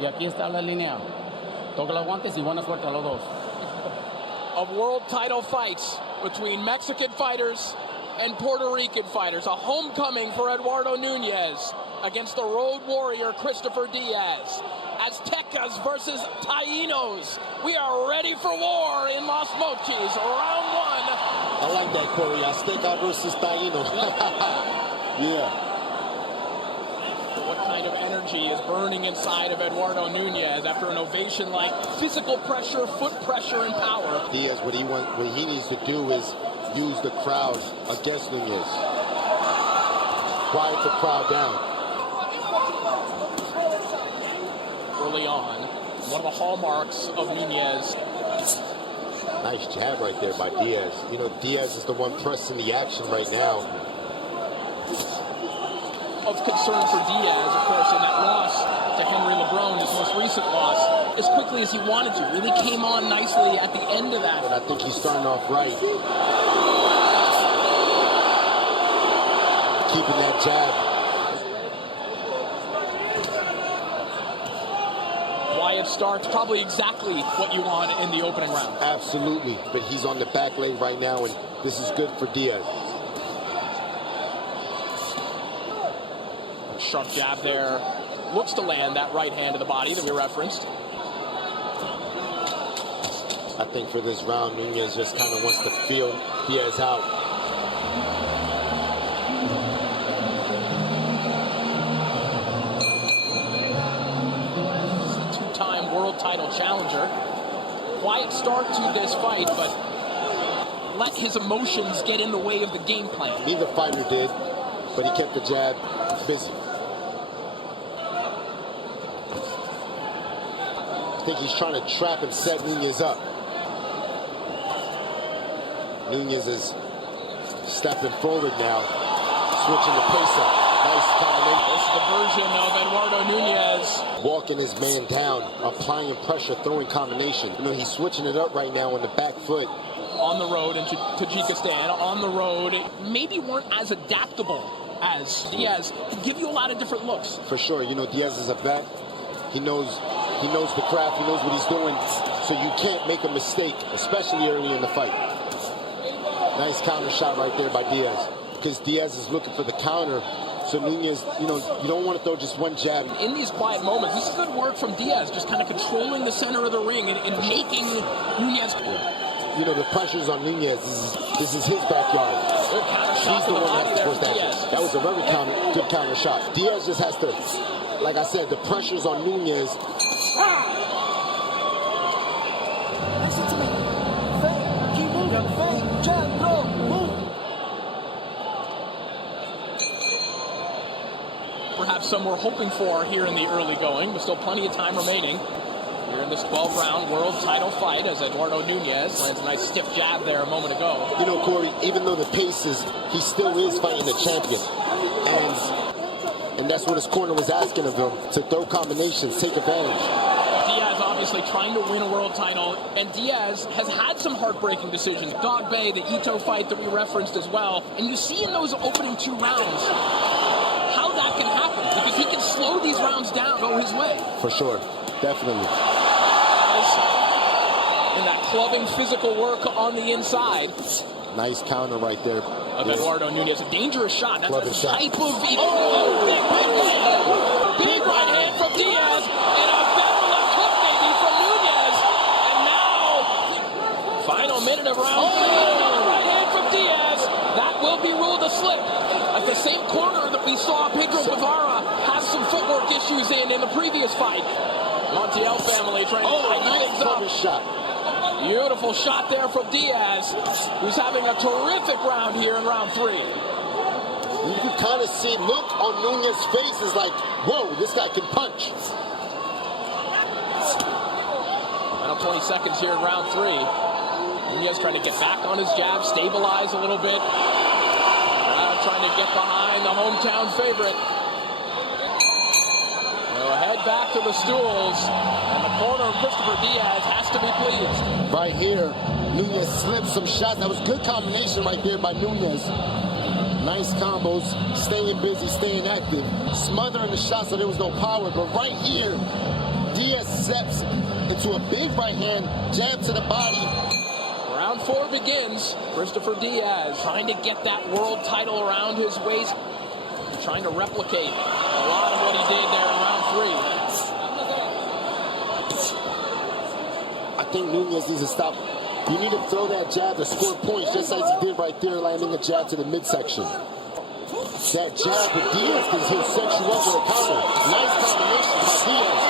Y aquí está la línea. Toca los guantes y buena suerte a los dos. A world title fight between Mexican fighters and Puerto Rican fighters. A homecoming for Eduardo Nunez against the road warrior Christopher Diaz. Aztecas versus Taínos. We are ready for war in Los Mochis. Round one. I like that, Corey. Azteca versus Taíno. Yeah. What kind of energy is burning inside of Eduardo Nunez after an ovation like physical pressure, foot pressure, and power? Diaz, what he needs to do is use the crowd against Nunez. Quiet the crowd down. Early on, one of the hallmarks of Nunez. Nice jab right there by Diaz. You know, Diaz is the one pressing the action right now. Of concern for Diaz, of course, in that loss to Henry LeBron, his most recent loss, as quickly as he wanted to. Really came on nicely at the end of that. And I think he's starting off right. Keeping that jab. Quiet starts, probably exactly what you want in the opening round. Absolutely, but he's on the back leg right now, and this is good for Diaz. Sharp jab there. Looks to land that right hand to the body that we referenced. I think for this round, Nunez just kind of wants to feel Diaz out. Two-time world title challenger. Quiet start to this fight, but let his emotions get in the way of the game plan. Neither fighter did, but he kept the jab busy. I think he's trying to trap and set Nunez up. Nunez is stepping forward now, switching the pace up. Nice combination. This is the version of Eduardo Nunez. Walking his man down, applying pressure, throwing combination. You know, he's switching it up right now on the back foot. On the road in Tajikistan, on the road, maybe weren't as adaptable as Diaz. Can give you a lot of different looks. For sure. You know, Diaz is a vet. He knows the craft, he knows what he's doing, so you can't make a mistake, especially early in the fight. Nice counter shot right there by Diaz, because Diaz is looking for the counter, so Nunez, you know, you don't want to throw just one jab. In these quiet moments, this is good work from Diaz, just kind of controlling the center of the ring and making Nunez. You know, the pressure's on Nunez. This is his backyard. Good counter shot. He's the one that has to force that. That was a very good counter shot. Diaz just has to, like I said, the pressure's on Nunez. Perhaps some we're hoping for here in the early going, but still plenty of time remaining here in this 12-round world title fight as Eduardo Nunez lands a nice stiff jab there a moment ago. You know, Corey, even though the pace is, he still is fighting the champion. And that's what his corner was asking of him, to throw combinations, take advantage. Diaz obviously trying to win a world title, and Diaz has had some heartbreaking decisions. Dog Bay, the Ito fight that we referenced as well, and you see in those opening 2 rounds how that can happen, because he can slow these rounds down, go his way. For sure, definitely. In that clubbing physical work on the inside. Nice counter right there. Of Eduardo Nunez, a dangerous shot. That's the type of... Big right hand from Diaz, and a better left hook maybe from Nunez. And now, final minute of round 3, another right hand from Diaz. That will be ruled a slip. At the same corner that we saw Pedro Guevara have some footwork issues in the previous fight. Montiel family trying to tighten things up. Shot. Beautiful shot there from Diaz, who's having a terrific round here in round 3. You can kind of see, look on Nunez's face is like, whoa, this guy can punch. Final 20 seconds here in round 3. Nunez trying to get back on his jab, stabilize a little bit. Trying to get behind the hometown favorite. They'll head back to the stools, and the corner of Christopher Diaz has to be pleased. Right here, Nunez slipped some shots. That was good combination right there by Nunez. Nice combos, staying busy, staying active, smothering the shots so there was no power. But right here, to a big right hand, jab to the body. Round 4 begins. Christopher Diaz trying to get that world title around his waist. Trying to replicate a lot of what he did there in round 3. I think Nunez needs to stop. You need to throw that jab to score points, just as he did right there, landing a jab to the midsection. That jab with Diaz, because he'll set you up with a counter. Nice combination by Diaz.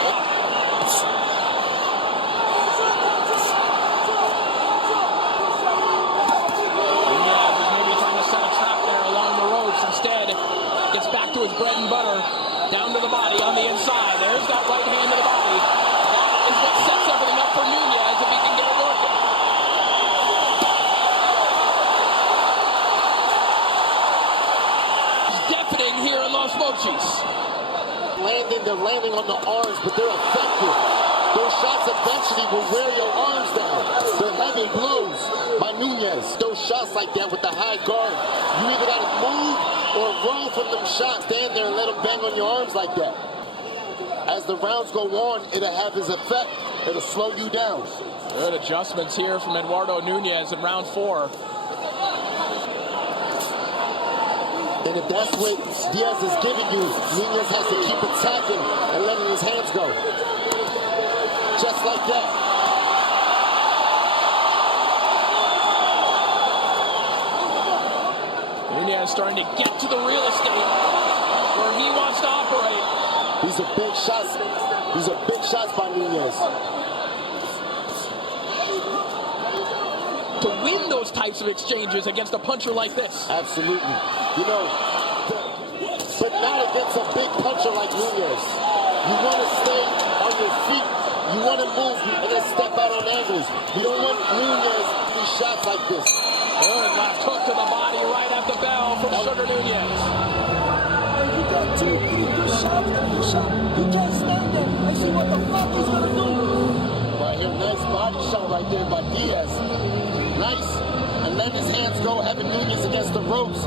His bread and butter down to the body on the inside. There's that right hand to the body. That is what sets everything up for Nunez if he can get it working. It's deafening here in Los Mochis. They're landing on the arms, but they're effective. Those shots eventually will wear your arms down. They're heavy blows by Nunez. Those shots like that with the high guard, you either got to move or roll from them shots. Stand there and let them bang on your arms like that. As the rounds go on, it'll have its effect. It'll slow you down. Good adjustments here from Eduardo Nunez in round 4. And if that's what Diaz is giving you, Nunez has to keep attacking and letting his hands go. Just like that. Nunez starting to get to the real estate where he wants to operate. These are big shots. These are big shots by Nunez. To win those types of exchanges against a puncher like this. Absolutely. You know, but not against a big puncher like Nunez. You want to stay on your feet. You want to move and then step out on angles. You don't want Nunez to do shots like this. Good left hook to the body right at the bell from Sugar Nunez. You got 2, 3 good shots, You can't stand there and see what the fuck he's gonna do. Right here, nice body shot right there by Diaz. Nice. And let his hands go, having Nunez against the ropes.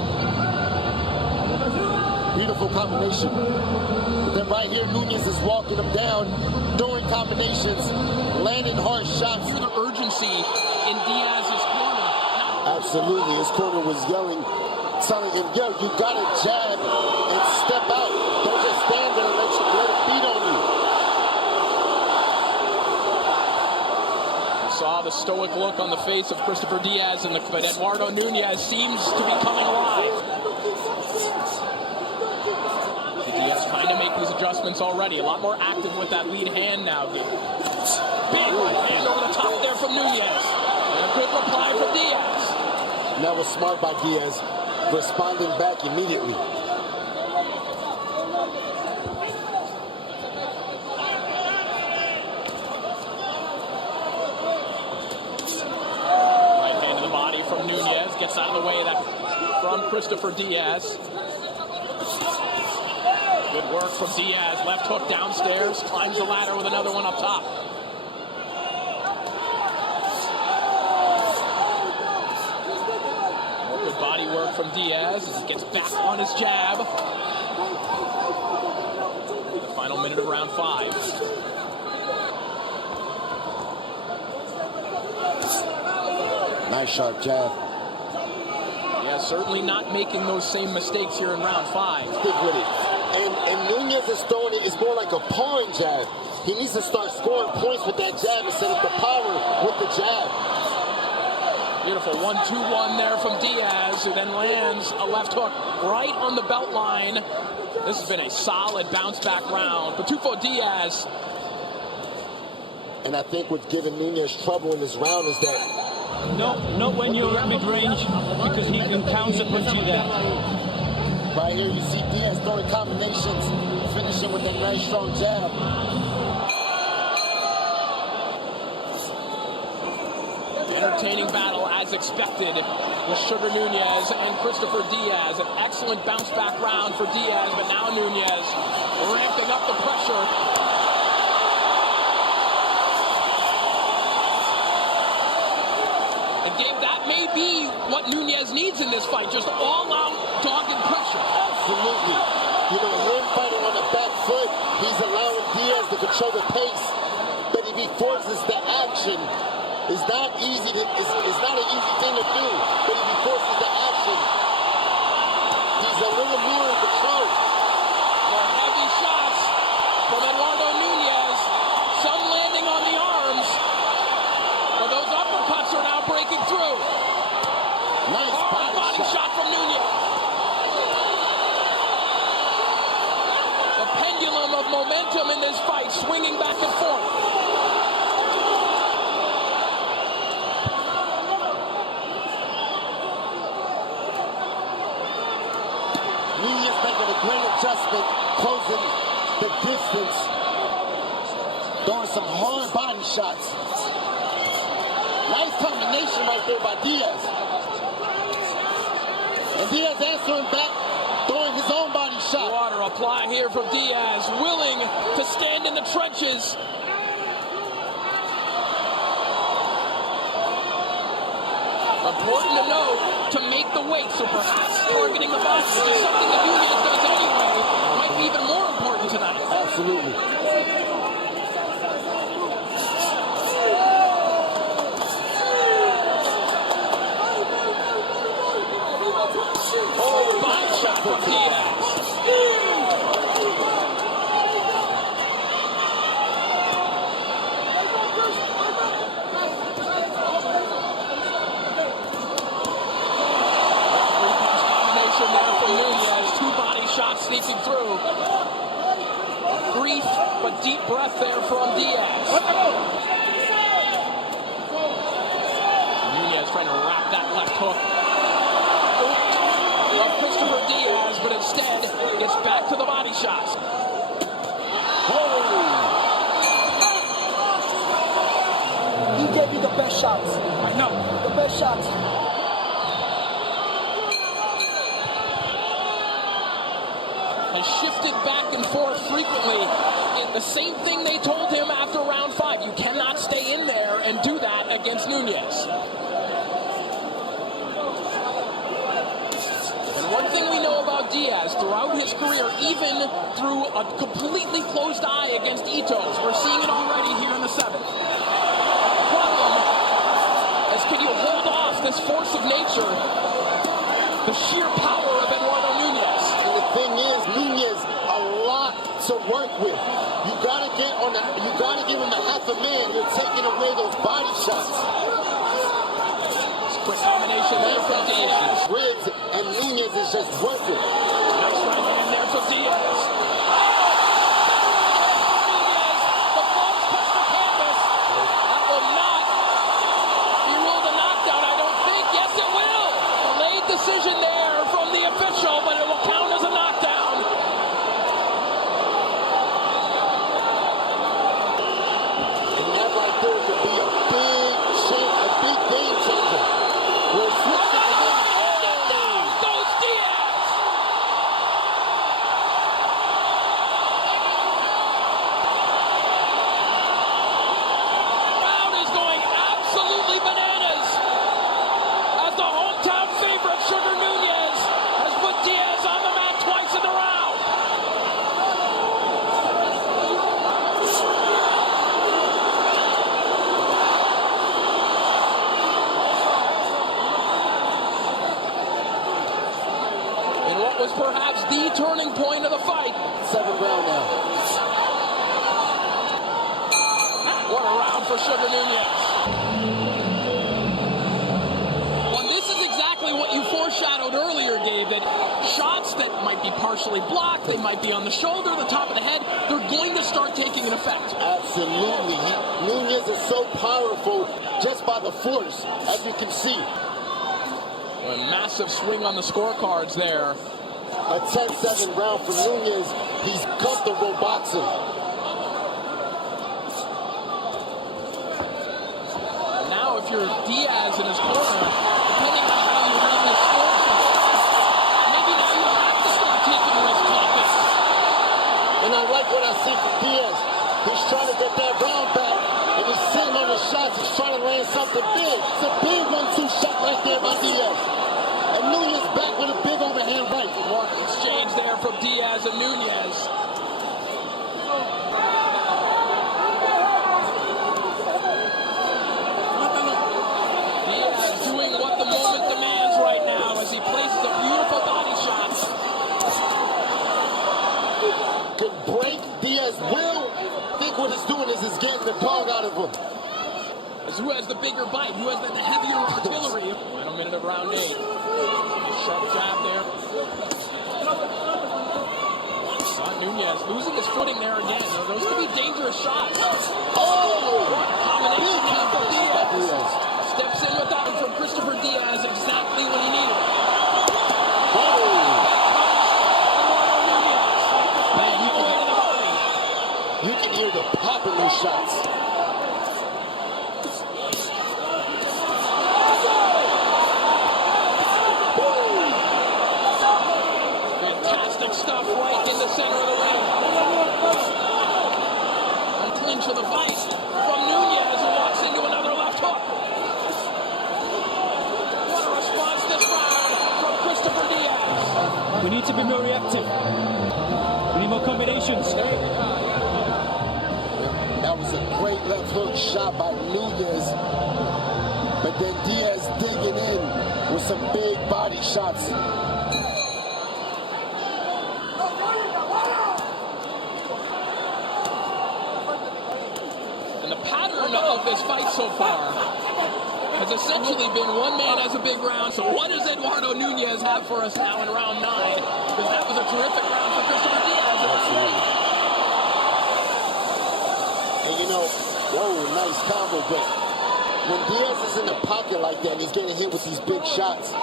Beautiful combination. But then right here, Nunez is walking him down, throwing combinations, landing hard shots. Hear the urgency in Diaz's corner. Absolutely. His corner was yelling, telling him, yo, you gotta jab and step out. Don't just stand there and let it beat on you. Saw the stoic look on the face of Christopher Diaz, but Eduardo Nunez seems to be coming alive. Diaz trying to make these adjustments already. A lot more active with that lead hand now. Big right hand over the top there from Nunez. And a good reply from Diaz. And that was smart by Diaz, responding back immediately. Right hand to the body from Nunez. Gets out of the way of that from Christopher Diaz. Good work from Diaz. Left hook downstairs. Climbs the ladder with another one up top. More good body work from Diaz as he gets back on his jab. The final minute of round 5. Nice sharp jab. Yeah, certainly not making those same mistakes here in round 5. Stick with it. And Nunez is throwing it. It's more like a pawing jab. He needs to start scoring points with that jab instead of the power with the jab. Beautiful 1-2-1 there from Diaz, who then lands a left hook right on the belt line. This has been a solid bounce back round. Patufo Diaz. And I think what's giving Nunez trouble in this round is that No, not when you're at mid-range, because he can counter-punch you there. right here you see Diaz throwing combinations, finishing with a nice strong jab. Entertaining battle as expected with Sugar Nunez and Christopher Diaz. An excellent bounce back round for Diaz, but now Nunez ramping up the pressure. And Dave, that may be what Nunez needs in this fight, just all-out dogged pressure. Absolutely. You know, him fighting on the back foot, he's allowing Diaz to control the pace. But if he forces the action, it's not easy to, it's not an easy thing to do, but if he forces the action, he's a little more in control. More heavy shots from Eduardo Nunez, some landing on the arms, but those uppercuts are now breaking through. Nice body shot from Nunez. The pendulum of momentum in this fight swinging back and forth. Nunez making a great adjustment, closing the distance, throwing some hard body shots. Nice combination right there by Diaz. And Diaz answering back, throwing his own body shot. Water apply here from Diaz, willing to stand in the trenches. Important to note, to make the weight, so perhaps targeting the body, which is something that Nunez does anyway, might be even more important tonight. Absolutely. Oh, body shot from Diaz. Sneaking through. A brief but deep breath there from Diaz. Nunez trying to wrap that left hook. Well, Christopher Diaz, but instead gets back to the body shots. He gave you the best shots. I know. The best shots. Has shifted back and forth frequently. The same thing they told him after round 5. You cannot stay in there and do that against Nunez. And one thing we know about Diaz throughout his career, even through a completely closed eye against Itos, we're seeing it already here in the 7th. The problem is, can you hold off this force of nature, the sheer power of Eduardo Nunez? And the thing is, Nunez, a lot to work with. You gotta get on the, you gotta give him a half a man. You're taking away those body shots. Quick combination there from Diaz. Ribs and Nunez is just working. Nice right hand there from Diaz. The gloves touch the canvas. That will not be ruled a knockdown, I don't think. Yes, it will. Delayed decision there from the official, but it will count as a knockdown. And that right there could be a big change, a big game changer. We're switching Goes Diaz. Crowd is going absolutely bananas as the hometown favorite, Sugar Nunez, has put Diaz on the mat twice in the round. In what was perhaps the turning point of the fight. 7th round now. What a round for Sugar Nunez. Well, this is exactly what you foreshadowed earlier, Gabe, that shots that might be partially blocked, they might be on the shoulder, the top of the head, they're going to start taking an effect. Absolutely. Nunez is so powerful just by the force, as you can see. A massive swing on the scorecards there. A 10-7 round for Nunez. He's comfortable boxing. Now if you're Diaz in his corner, depending on how you run this score, maybe now you have to start taking risks like this. And I like what I see from Diaz. He's trying to get that round back, and he's sitting on his shots. He's trying to land something big. It's a big 1-2 shot right there by Diaz. And Nunez back with a big overhand right. What exchange there from Diaz and Nunez. all he's doing is getting the dog out of him. Who has the bigger bite? Who has the heavier artillery? Final minute of round 8. Nice sharp jab there. Nunez losing his footing there again. Those could be dangerous shots. Oh! Combination shot from Diaz. Diaz. Steps in with that one from Christopher Diaz exactly when he needed it. You can hear the pop in those shots. Fantastic stuff right in the center of the ring. Unclinch of the vice from Nunez, who walks into another left hook. What a response this round from Christopher Diaz. We need to be more reactive. We need more combinations. That was a great left hook shot by Nunez. But then Diaz digging in with some big body shots. And the pattern of this fight so far has essentially been one man has a big round. So what does Eduardo Nunez have for us now in round 9? Because that was a terrific round for Christopher Diaz. And you know, whoa, nice combo, but when Diaz is in the pocket like that and he's getting hit with these big shots, it's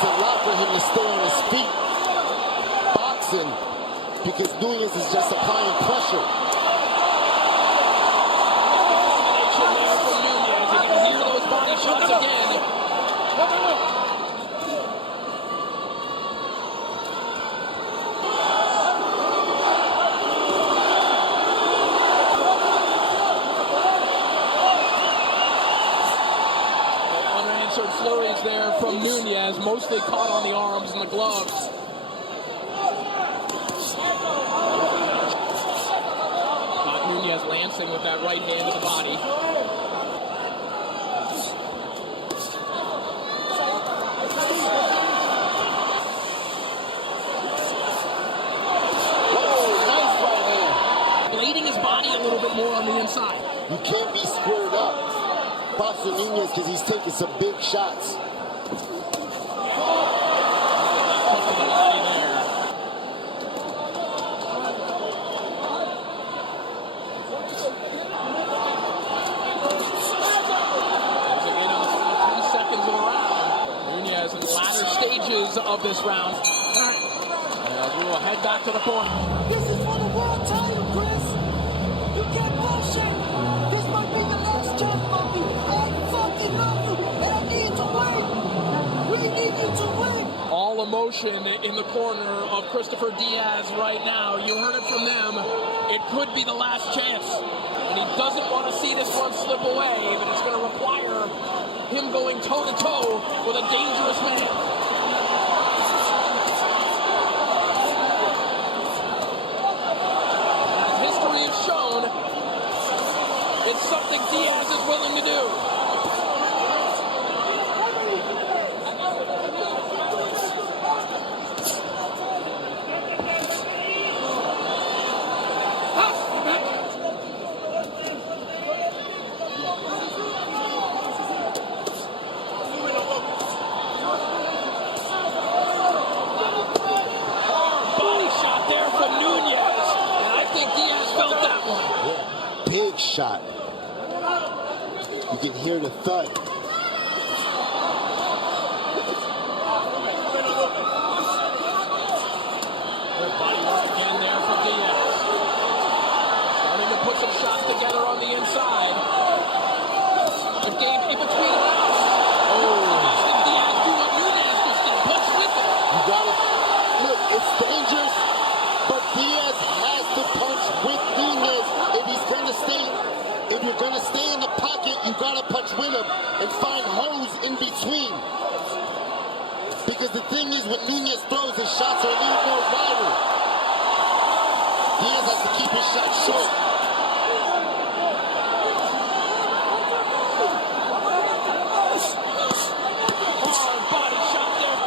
a lot for him to stay on his feet boxing, because Nunez is just applying pressure. Combination there from Nunez. You can hear those body shots again. Flores there from Nunez, mostly caught on the arms and the gloves. Caught Nunez lancing with that right hand to the body. Whoa, nice right hand. Blading his body a little bit more on the inside. You can't be squared up. Props to Nunez because he's taking some big shots. Of this round. We will head back to the corner. This is for the world title, Chris. You can't bullshit. This might be the last chance for you. I fucking love you, and I need to win. We need you to win. All emotion in the corner of Christopher Diaz right now. You heard it from them. It could be the last chance. And he doesn't want to see this one slip away, but it's going to require him going toe-to-toe with a dangerous man. It's something Diaz is willing to do. Body shot there from Nunez, and I think Diaz felt that one. Yeah, big shot. You can hear the thud. Body work again there for Diaz. Starting to put some shots together on the inside. Good game in between rounds. Did Diaz do what Nunez just did? Punch with it. You got it. Look, it's dangerous, but Diaz has to punch with Nunez if he's going to stay. If you're going to stay in the pocket, you got to punch with him and find holes in between. Because the thing is, when Nunez throws, his shots are a little more wider. Diaz has to keep his shots short. Hard body shot there.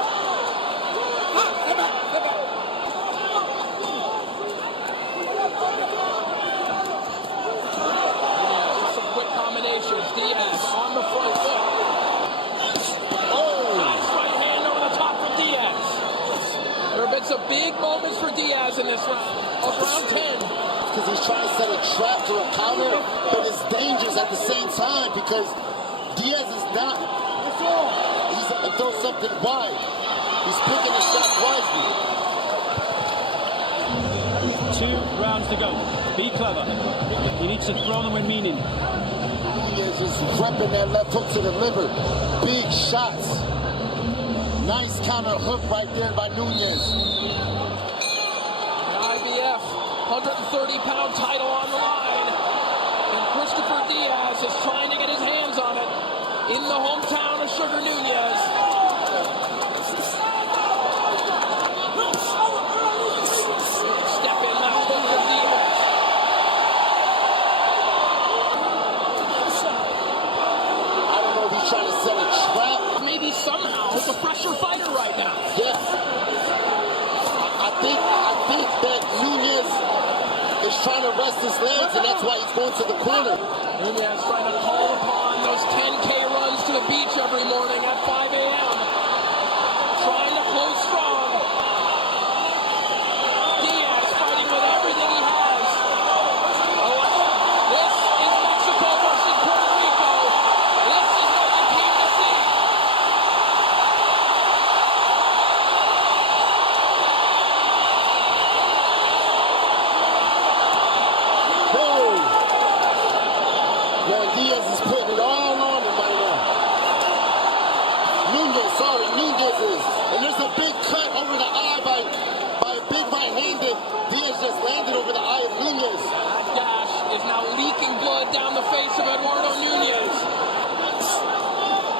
of round 10. Because he's trying to set a trap for a counter, but it's dangerous at the same time because Diaz is not. He's going to throw something wide. He's picking his shots wisely. 2 rounds to go. Be clever. You need to throw them with meaning. Nunez just repping that left hook to the liver. Big shots. Nice counter hook right there by Nunez. IBF 130-pound title on the line. And Christopher Diaz is trying to get his hands on it in the hometown of Sugar Nunez. Step in left hook for Diaz. I don't know if he's trying to set a trap. Maybe somehow he's a fresher fighter right now. Yeah. I think that Nunez is trying to rest his legs, and that's why he's going to the corner. Nunez trying to call upon those 10K runs to the beach every morning at 5 a.m. Trying to close strong. Diaz fighting with everything he has. This is Mexico versus Puerto Rico. This is what you came to see. Man, Diaz is putting it all on him right now. Nunez is. And there's a big cut over the eye by a big right-handed. Diaz just landed over the eye of Nunez. That dash is now leaking blood down the face of Eduardo Nunez.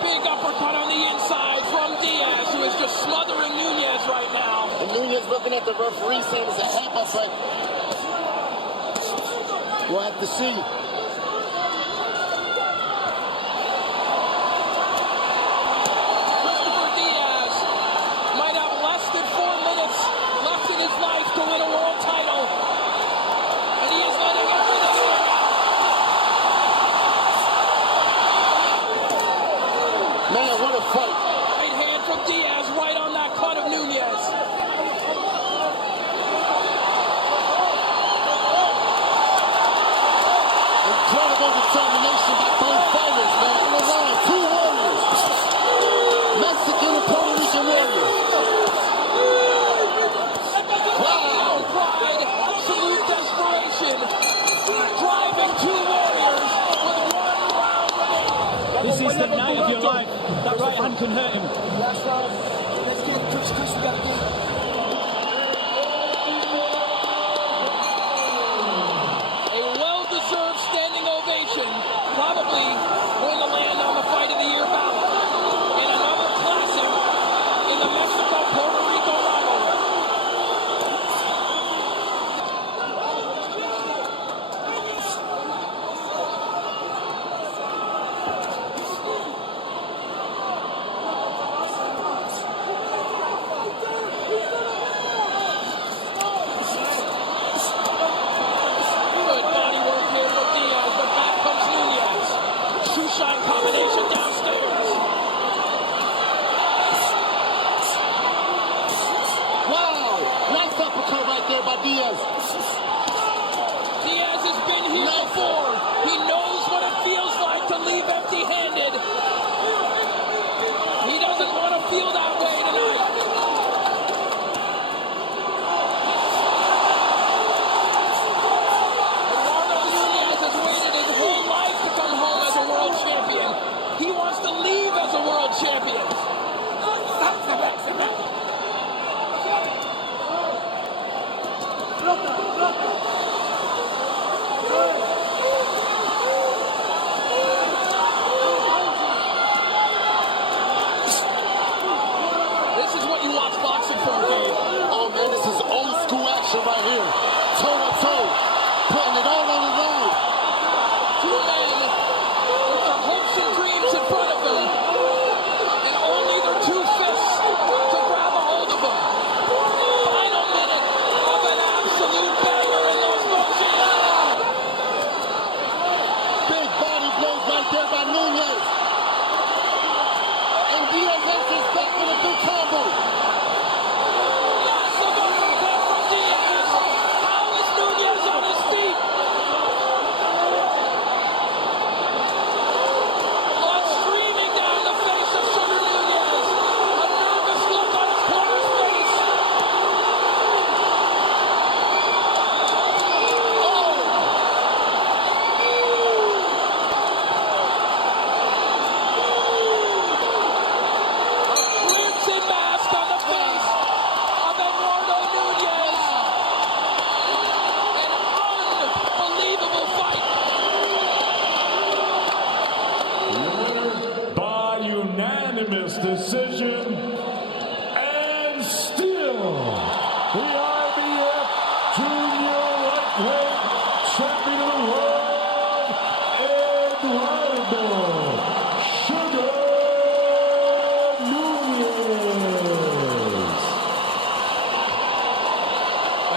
Big uppercut on the inside from Diaz, who is just smothering Nunez right now. And Nunez looking at the referee saying it's a headbutt, but we'll have to see. Christopher Diaz might have less than 4 minutes left in his life to win a world title. And he is letting everything out. Man, what a fight. Right hand from Diaz right on that cut of Nunez. Incredible determination by both fighters, man. On the line, 2 warriors. Mexican and Puerto Rican warriors. Wow. Pride, absolute desperation. Driving 2 warriors with 1 round remaining. This is the night of your life. That right hand can hurt him. Last round. Let's get Chris. We gotta get it. A well-deserved standing ovation, probably going to land on the Fight of the Year ballot. And another classic in the Mexico-Puerto Rico rivalry. unanimous decision. And still, the IBF